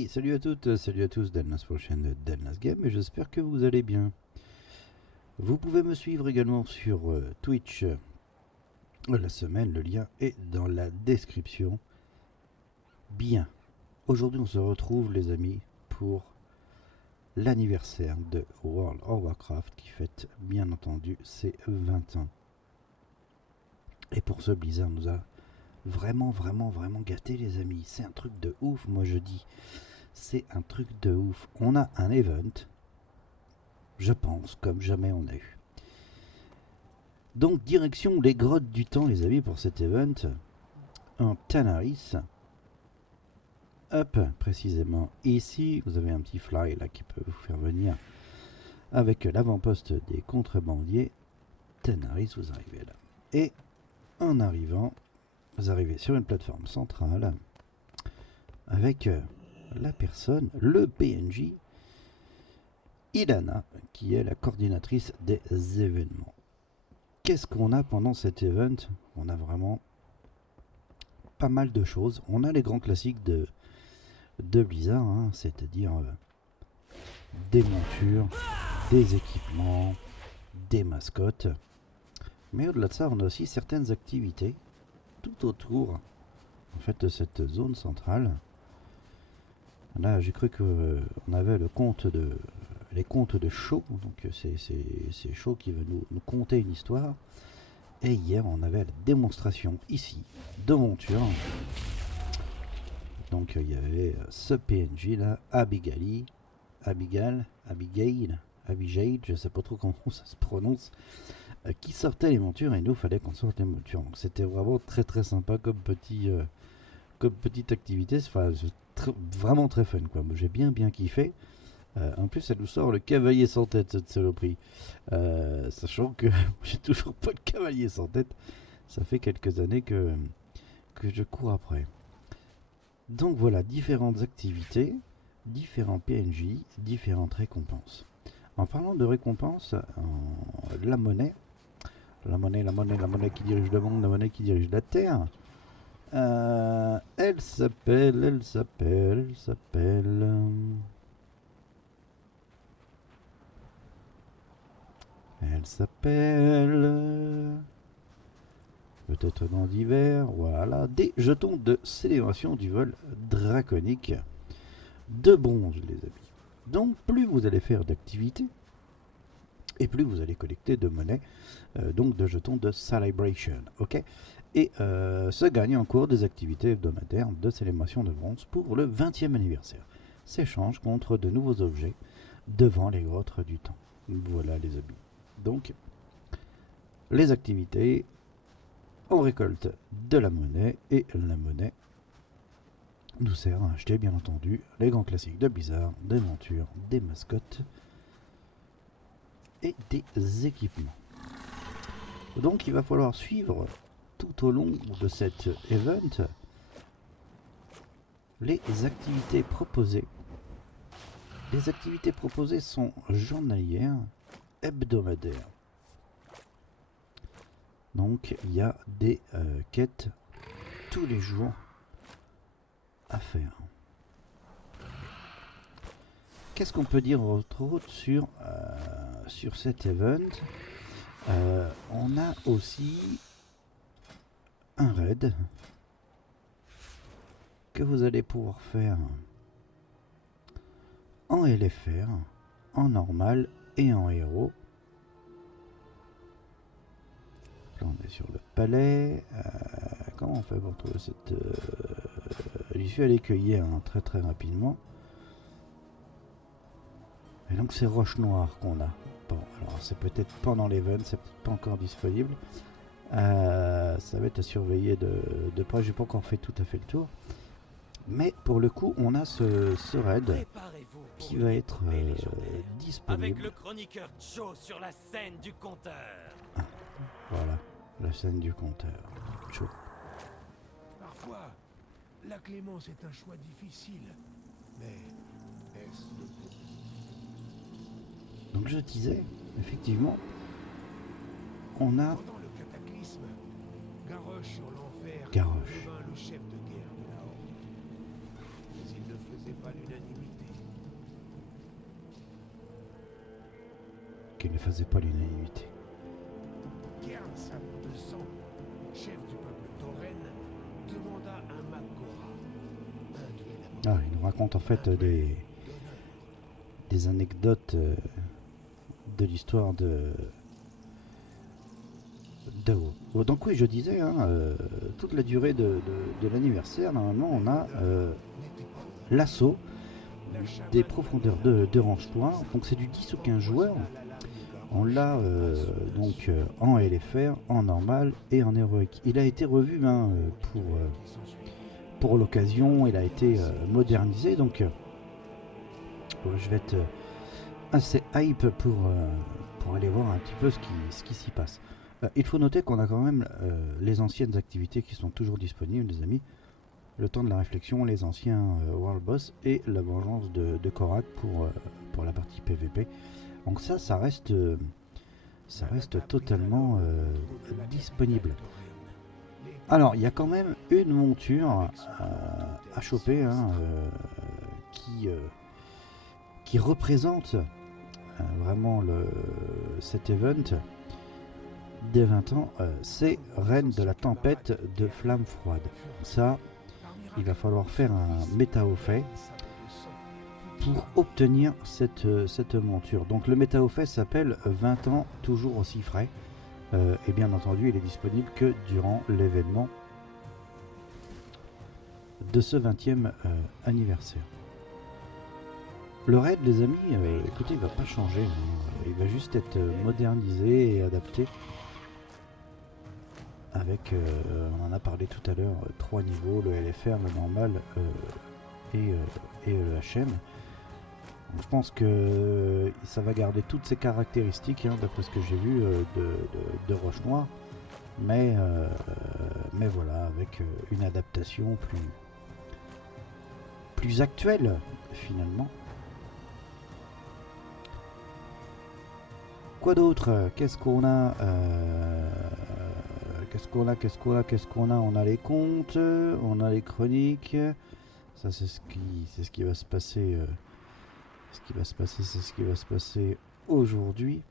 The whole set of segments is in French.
Hey, salut à toutes, salut à tous, Delnas pour la chaîne de Delnas Game, et j'espère que vous allez bien. Vous pouvez me suivre également sur Twitch la semaine, le lien est dans la description. Bien, aujourd'hui on se retrouve les amis pour l'anniversaire de World of Warcraft qui fête bien entendu ses 20 ans. Et pour ce Blizzard nous a vraiment gâté les amis, c'est un truc de ouf, moi je dis. C'est un truc de ouf. On a un event, je pense, comme jamais on a eu. Donc, direction les grottes du temps, les amis, pour cet event. En Tanaris. Hop, précisément ici. Vous avez un petit fly là qui peut vous faire venir avec l'avant-poste des contrebandiers. Tanaris, vous arrivez là. Et en arrivant, vous arrivez sur une plateforme centrale avec la personne, le PNJ, Ilana, qui est la coordinatrice des événements. Qu'est-ce qu'on a pendant cet event? On a vraiment pas mal de choses. On a les grands classiques de Blizzard, hein, c'est-à-dire des montures, des équipements, des mascottes. Mais au-delà de ça, on a aussi certaines activités tout autour en fait, de cette zone centrale. Là, j'ai cru qu'on avait les contes de Shaw, donc c'est Shaw qui veut nous conter une histoire. Et hier, on avait la démonstration ici de monture. Donc il y avait ce PNJ là, Abigail, je sais pas trop comment ça se prononce, qui sortait les montures et nous fallait qu'on sorte les montures. Donc c'était vraiment très sympa comme petite activité. Enfin, vraiment très fun quoi. Moi j'ai bien kiffé. En plus, elle nous sort le cavalier sans tête, cette saloperie. Sachant que j'ai toujours pas de cavalier sans tête. Ça fait quelques années que je cours après. Donc voilà, différentes activités, différents PNJ, différentes récompenses. En parlant de récompenses, la monnaie qui dirige le monde, la monnaie qui dirige la Terre, elle s'appelle... peut-être dans divers, voilà, des jetons de célébration du vol draconique de bronze, les amis. Donc, plus vous allez faire d'activités, et plus vous allez collecter de monnaie, donc de jetons de celebration, ok. Et se gagne en cours des activités hebdomadaires de célébration de bronze pour le 20e anniversaire. S'échange contre de nouveaux objets devant les grottes du temps. Voilà les amis. Donc, les activités, on récolte de la monnaie et la monnaie nous sert à acheter bien entendu les grands classiques de Blizzard, des montures, des mascottes et des équipements. Donc il va falloir suivre tout au long de cet event les activités proposées. Les activités proposées sont journalières, hebdomadaires. Donc il y a des quêtes tous les jours à faire. Qu'est-ce qu'on peut dire autre sur cet event? On a aussi un raid que vous allez pouvoir faire en LFR, en normal et en héros. Là on est sur le palais. Comment on fait pour trouver cette... J'y suis allé cueillir très rapidement. Et donc c'est Roche Noire qu'on a. Bon, alors c'est peut-être pendant l'event, c'est peut-être pas encore disponible. Ça va être à surveiller de près, j'ai pas encore fait tout à fait le tour. Mais pour le coup, on a ce raid qui va être disponible. Avec le chroniqueur Joe sur la scène du compteur. Ah, voilà, la scène du compteur. Joe. Parfois, la clémence est un choix difficile, mais est-ce le bon? Donc je disais, effectivement, on a Pendant le cataclysme, Garrosh sur l'enfer Garrosh. devint le chef de guerre de la Horde. Mais il ne faisait pas l'unanimité. qui ne faisait pas l'unanimité. Kern, sabre de sang, chef du peuple Tauren, demanda un Magora. Un duel à Ah, il nous raconte en fait d'honneur. des anecdotes de l'histoire de WoW. Donc oui, je disais, hein, toute la durée de l'anniversaire, normalement, on a l'assaut des profondeurs de Range-Toit. Donc c'est du 10 ou 15 joueurs. On l'a en LFR, en normal et en héroïque. Il a été revu pour l'occasion, il a été modernisé. Donc je vais être assez hype pour aller voir un petit peu ce qui s'y passe. Il faut noter qu'on a quand même les anciennes activités qui sont toujours disponibles, les amis. Le temps de la réflexion, les anciens World Boss et la vengeance de Korak pour la partie PVP. Donc ça reste totalement disponible. Alors, il y a quand même une monture à choper hein, qui représente vraiment cet event des 20 ans. C'est Reine de la Tempête de Flamme Froide. Ça, il va falloir faire un méta au fait pour obtenir cette monture. Donc le méta au fait s'appelle 20 ans toujours aussi frais. Et bien entendu, il est disponible que durant l'événement de ce 20e anniversaire. Le raid, les amis, écoutez, il va pas changer. Hein. Il va juste être modernisé et adapté. Avec, on en a parlé tout à l'heure, 3 niveaux, le LFR, le normal et le HM. Donc, je pense que ça va garder toutes ses caractéristiques, hein, d'après ce que j'ai vu de Roche Noire. Mais voilà, avec une adaptation plus actuelle, finalement. Quoi d'autre? Qu'est-ce qu'on a Qu'est-ce qu'on a? On a les comptes, on a les chroniques. Ça, c'est ce qui va se passer. C'est ce qui va se passer aujourd'hui.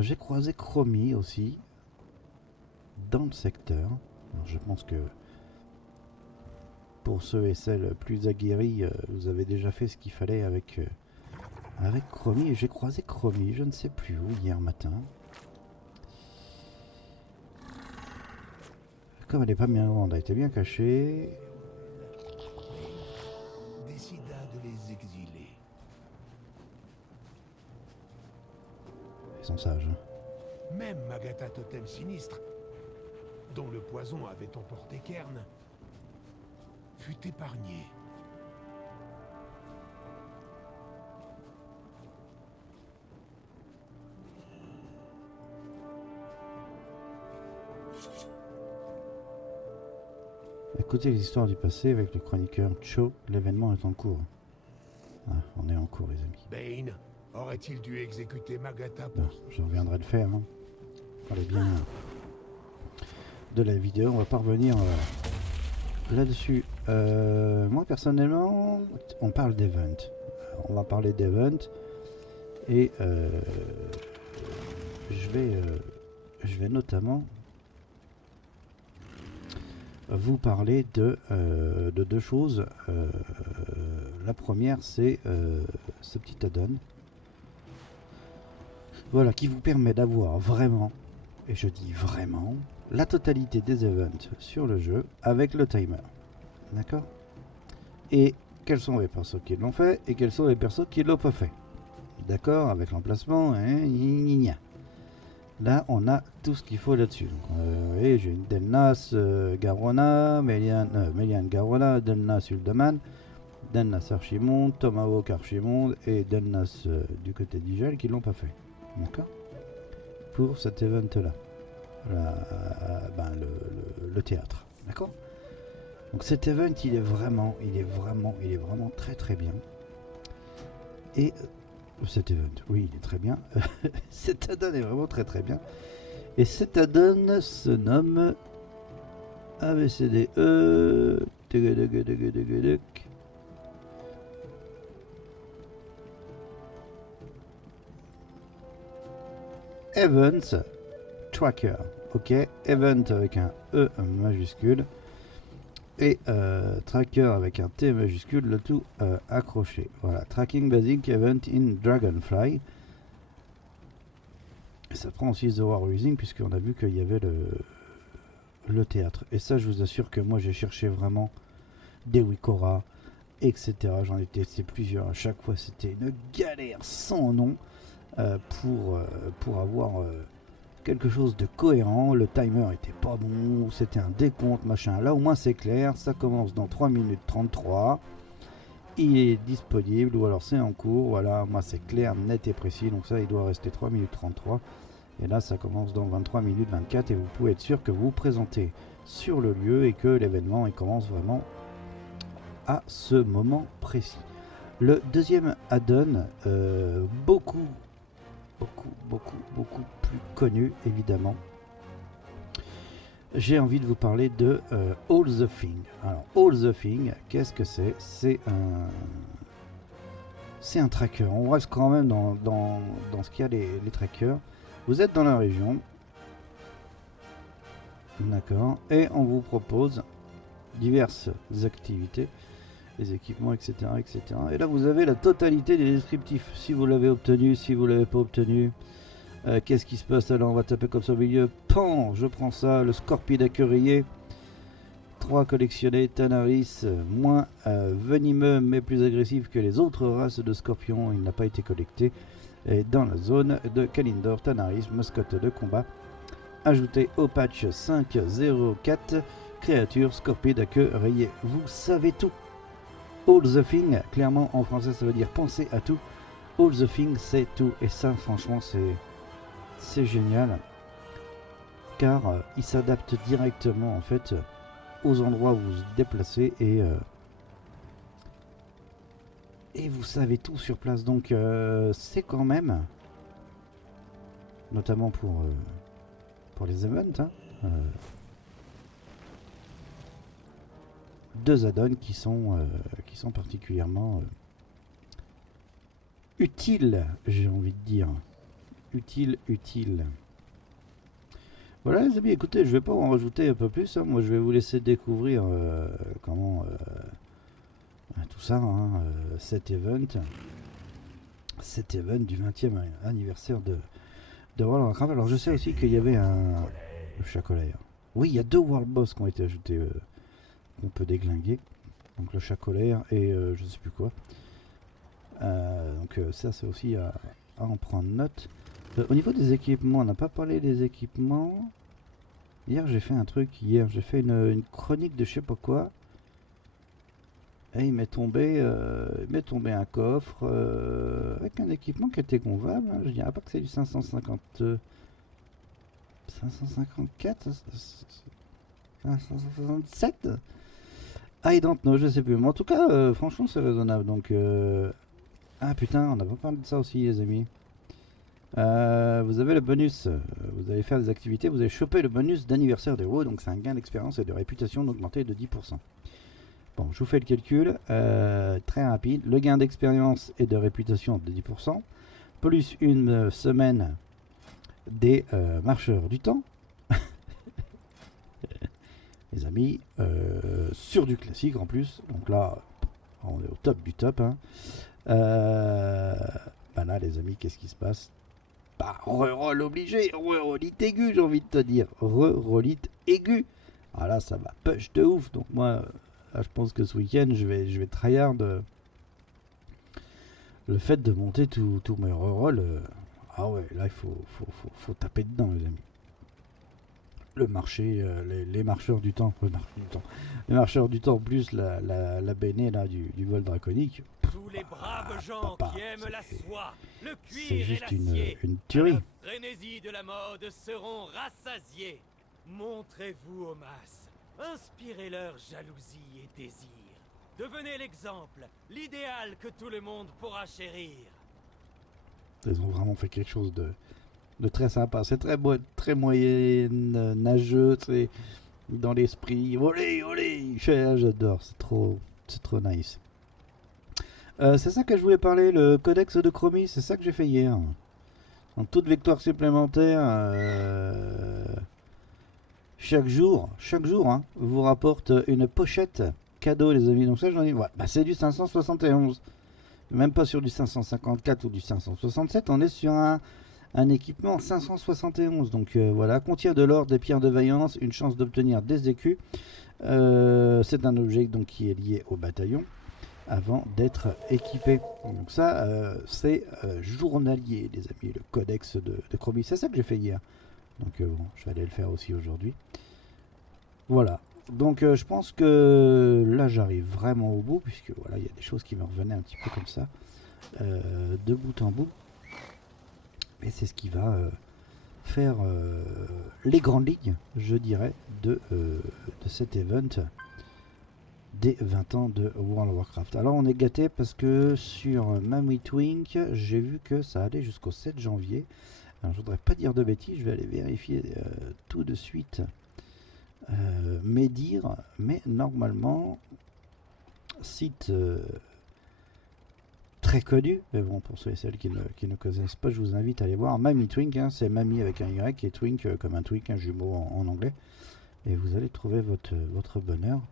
J'ai croisé Chromie aussi dans le secteur. Alors, je pense que pour ceux et celles plus aguerris, vous avez déjà fait ce qu'il fallait avec Chromie. Et j'ai croisé Chromie, je ne sais plus où, hier matin. Comme elle n'est pas bien grande, elle était bien cachée. Décida de les exiler. Ils sont sages. Hein. Même Magatha Totem Sinistre, dont le poison avait emporté Kern, fut épargné. Écoutez les histoires du passé avec le chroniqueur Cho, l'événement est en cours. Ah, on est en cours les amis. Bane aurait-il dû exécuter Magatha Non, je reviendrai le faire. Hein. Parlez bien de la vidéo, on va pas revenir là-dessus. Moi personnellement, on parle d'event. On va parler d'event et je vais notamment vous parler de 2 choses. La première, c'est ce petit add-on. Voilà, qui vous permet d'avoir vraiment, et je dis vraiment, la totalité des events sur le jeu avec le timer. D'accord? Et quels sont les persos qui l'ont fait et quels sont les persos qui l'ont pas fait. D'accord? Avec l'emplacement, hein, là, on a tout ce qu'il faut là-dessus. Et j'ai une Delnas Garona, Melian Garona, Delnas Uldaman, Delnas Archimonde, Tomahawk Archimonde et Delnas du côté d'Igel qui l'ont pas fait. D'accord? Pour cet event-là. Le théâtre. D'accord? Donc cet event, il est vraiment très très bien. Et cet event, oui, il est très bien. Cet add-on est vraiment très très bien. Et cet add-on se nomme ABCDE. Event Tracker. Ok, Event avec un E majuscule et Tracker avec un T majuscule, le tout accroché. Voilà, Tracking Basic Event in Dragonfly. Et ça prend aussi The War Rising puisqu'on a vu qu'il y avait le théâtre. Et ça, je vous assure que moi j'ai cherché vraiment des Wikora, etc. J'en ai testé plusieurs. À chaque fois, c'était une galère sans nom pour avoir quelque chose de cohérent. Le timer était pas bon, c'était un décompte, machin. Là, au moins, c'est clair. Ça commence dans 3 minutes 33. Il est disponible ou alors c'est en cours. Voilà, moi, c'est clair, net et précis. Donc, ça, il doit rester 3 minutes 33. Et là, ça commence dans 23 minutes 24. Et vous pouvez être sûr que vous vous présentez sur le lieu et que l'événement il commence vraiment à ce moment précis. Le deuxième add-on, beaucoup plus connu évidemment. J'ai envie de vous parler de All the Thing. Alors All the Thing, qu'est-ce que c'est? C'est un tracker. On reste quand même dans ce qu'il y a les trackers. Vous êtes dans la région, d'accord, et on vous propose diverses activités, les équipements, etc., etc. Et là, vous avez la totalité des descriptifs. Si vous l'avez obtenu, si vous l'avez pas obtenu, qu'est-ce qui se passe? Alors, on va taper comme ça au milieu. Pan, je prends ça. Le Scorpide écureuillé. 3 collectionnés. Tanaris, moins venimeux, mais plus agressif que les autres races de scorpions. Il n'a pas été collecté. Et dans la zone de Kalindor, Tanaris, mascotte de combat. Ajouté au patch 5.04. Créature Scorpide à queue rayée. Vous savez tout. All the thing, clairement en français ça veut dire penser à tout. All the thing, c'est tout. Et ça, franchement, c'est génial. Car il s'adapte directement en fait aux endroits où vous vous déplacez et vous savez tout sur place. Donc c'est quand même, notamment pour les events, hein, 2 add-ons qui sont particulièrement utiles, j'ai envie de dire. Utile. Voilà les amis, écoutez, je vais pas en rajouter un peu plus, hein. Moi je vais vous laisser découvrir comment tout ça, hein, cet event du 20e anniversaire de World of Warcraft. Alors je sais aussi qu'il y avait le chat colère. Oui, il y a 2 World Boss qui ont été ajoutés, qu'on peut déglinguer. Donc le chat colère et je sais plus quoi. Donc ça c'est aussi à en prendre note. Au niveau des équipements, on n'a pas parlé des équipements. Hier j'ai fait un truc, j'ai fait une chronique de je sais pas quoi. Et il m'est tombé un coffre avec un équipement qui était convenable, hein. Je dirais pas que c'est du 554, 567. I don't know, je sais plus. Mais en tout cas, franchement, c'est raisonnable. Donc, ah putain, on n'a pas parlé de ça aussi, les amis. Vous avez le bonus. Vous allez faire des activités. Vous allez choper le bonus d'anniversaire des héros. Donc, c'est un gain d'expérience et de réputation augmenté de 10%. Bon, je vous fais le calcul. Très rapide. Le gain d'expérience et de réputation de 10%. Plus une semaine des marcheurs du temps. Les amis, sur du classique en plus, donc là on est au top du top, hein. Bah là les amis, qu'est-ce qui se passe? Bah re-roll obligé, re-rollite aigu, j'ai envie de te dire, re-rollite aigu. Ah là ça va push de ouf, donc moi là, je pense que ce week-end je vais tryhard le fait de monter tous mes re-rolls. Ah ouais, là il faut taper dedans les amis. Le marché, les marcheurs du temps, les marcheurs du temps plus la béné là du vol draconique. Tous les braves gens qui aiment la soie, le cuir c'est et juste l'acier, une tuerie. à la frénésie de la mode seront rassasiés. Montrez-vous aux masses, inspirez leur jalousie et désir. Devenez l'exemple, l'idéal que tout le monde pourra chérir. Ils ont vraiment fait quelque chose de très sympa. C'est très moyen nageux, très dans l'esprit. Olé, olé, j'adore. C'est trop nice. C'est ça que je voulais parler, le codex de Chromie. C'est ça que j'ai fait hier. Donc toute victoire supplémentaire chaque jour hein, vous rapporte une pochette cadeau les amis. Donc ça j'en ai. Ouais, bah, c'est du 571. Même pas sur du 554 ou du 567. On est sur un équipement 571. Donc voilà, contient de l'or, des pierres de vaillance, une chance d'obtenir des écus. C'est un objet donc qui est lié au bataillon avant d'être équipé. Donc ça c'est journalier les amis, le codex de Chromie. C'est ça que j'ai fait hier. Donc bon, je vais aller le faire aussi aujourd'hui. Voilà. Donc je pense que là j'arrive vraiment au bout, puisque voilà, il y a des choses qui me revenaient un petit peu comme ça, de bout en bout. Et c'est ce qui va faire les grandes lignes, je dirais, de cet event des 20 ans de World of Warcraft. Alors on est gâté parce que sur Mammoth Twink, j'ai vu que ça allait jusqu'au 7 janvier. Alors je voudrais pas dire de bêtises, je vais aller vérifier tout de suite mes dires, mais normalement site très connu, mais bon, pour ceux et celles qui ne connaissent pas, je vous invite à aller voir Mammoth Twink, hein, c'est Mamie avec un Y et Twink comme un Twink, un jumeau en anglais, et vous allez trouver votre bonheur.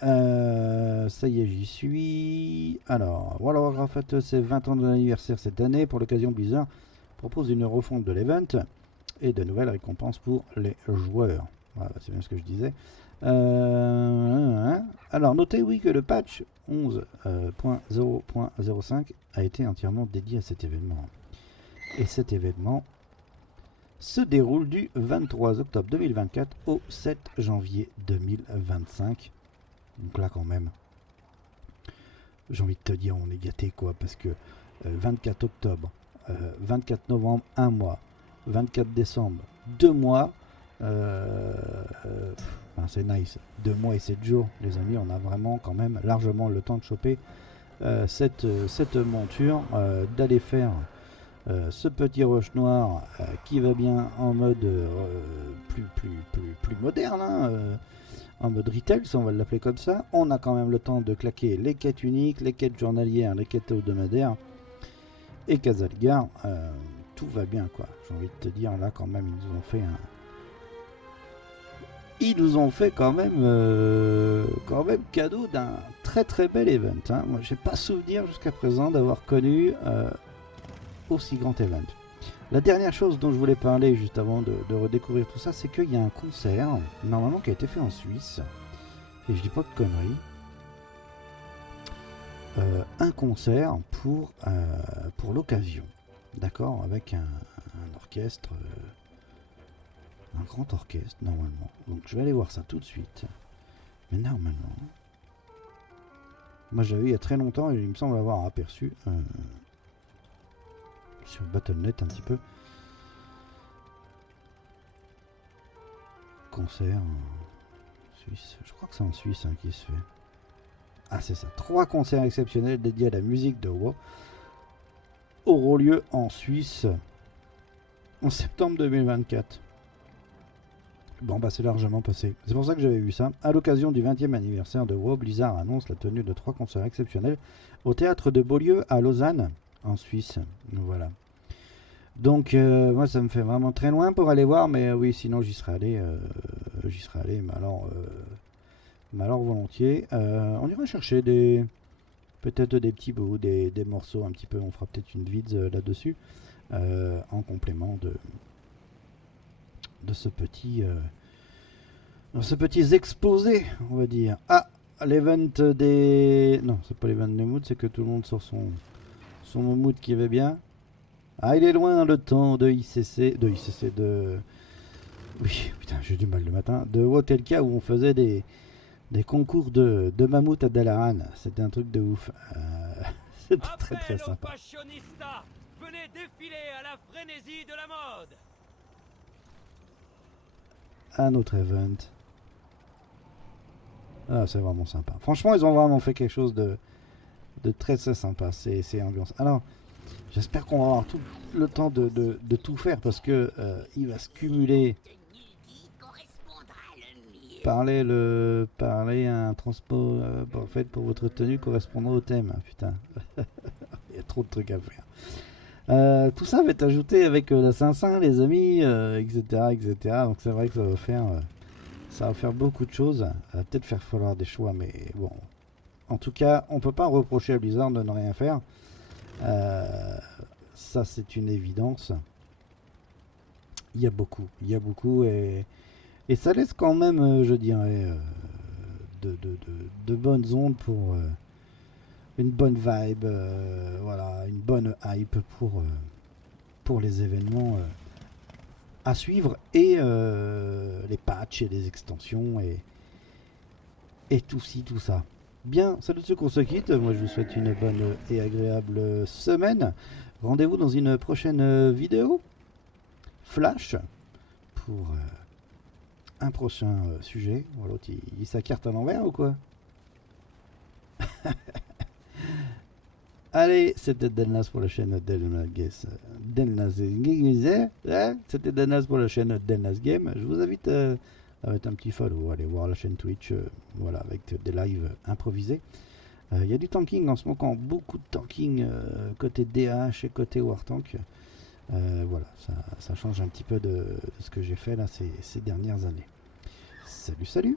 Ça y est, j'y suis. Alors, World of Warcraft, c'est 20 ans de l'anniversaire cette année. Pour l'occasion, Blizzard propose une refonte de l'event et de nouvelles récompenses pour les joueurs. Voilà, c'est bien ce que je disais. Alors, notez oui que le patch 11.0.05 a été entièrement dédié à cet événement. Et cet événement se déroule du 23 octobre 2024 au 7 janvier 2025. Donc là quand même, j'ai envie de te dire, on est gâté quoi, parce que 24 octobre, 24 novembre, 1 mois, 24 décembre, 2 mois, c'est nice, 2 mois et 7 jours, les amis, on a vraiment quand même largement le temps de choper cette monture, d'aller faire ce petit rush noir qui va bien en mode plus moderne, hein, en mode retail, si on va l'appeler comme ça. On a quand même le temps de claquer les quêtes uniques, les quêtes journalières, les quêtes hebdomadaires et Khazalgar. Tout va bien quoi. J'ai envie de te dire là quand même ils nous ont fait quand même cadeau d'un très très bel event. Hein. Moi j'ai pas souvenir jusqu'à présent d'avoir connu aussi grand event. La dernière chose dont je voulais parler juste avant de redécouvrir tout ça, c'est qu'il y a un concert, normalement qui a été fait en Suisse, et je dis pas de conneries, un concert pour l'occasion, d'accord, avec un orchestre, un grand orchestre normalement. Donc je vais aller voir ça tout de suite, mais normalement, moi j'avais eu il y a très longtemps, et il me semble avoir aperçu sur Battle.net un petit peu. Concert en Suisse. Je crois que c'est en Suisse hein, qui se fait. Ah c'est ça. 3 concerts exceptionnels dédiés à la musique de WoW auront lieu en Suisse en septembre 2024. Bon bah c'est largement passé. C'est pour ça que j'avais vu ça. À l'occasion du 20e anniversaire de WoW, Blizzard annonce la tenue de 3 concerts exceptionnels au théâtre de Beaulieu à Lausanne, en Suisse. Voilà. Donc moi ça me fait vraiment très loin pour aller voir, mais oui sinon j'y serais allé, mais alors volontiers. On ira chercher peut-être des petits bouts, des morceaux un petit peu, on fera peut-être une vidéo là-dessus, en complément de ce petit exposé, on va dire. Ah, l'event des... Non, c'est pas l'event des moods, c'est que tout le monde sort son mood qui va bien. Ah, il est loin le temps de ICC, oui, putain, j'ai du mal le matin, de Wotelka où on faisait des concours de mammouth à Dalaran. C'était un truc de ouf. C'était très très sympa. Venez défiler à la frénésie de la mode. Un autre event. Ah, c'est vraiment sympa. Franchement, ils ont vraiment fait quelque chose de très très sympa. C'est ambiance. Alors, j'espère qu'on va avoir tout le temps de tout faire parce que il va se cumuler. Parler un transport fait pour votre tenue correspondant au thème. Putain, il y a trop de trucs à faire. Tout ça va être ajouté avec la 500, les amis, etc., etc. Donc c'est vrai que ça va faire beaucoup de choses. Va peut-être faire falloir des choix, mais bon. En tout cas, on peut pas reprocher à Blizzard de ne rien faire. Ça, c'est une évidence. Il y a beaucoup, et ça laisse quand même, je dirais, de bonnes ondes pour une bonne vibe, voilà, une bonne hype pour les événements à suivre et les patchs et les extensions et tout ci, tout ça. Bien, salut ceux qu'on se quitte. Moi, je vous souhaite une bonne et agréable semaine. Rendez-vous dans une prochaine vidéo flash pour un prochain sujet. Voilà, il lit sa carte à l'envers ou quoi? Allez, c'était Delnas pour la chaîne Delnas C'était Delnas pour la chaîne Delnas Game. Je vous invite à mettre un petit follow, aller voir la chaîne Twitch, voilà, avec des lives improvisés. Il y a du tanking en ce moment, beaucoup de tanking côté DH et côté War Tank. Voilà, ça change un petit peu de ce que j'ai fait là ces dernières années. Salut, salut!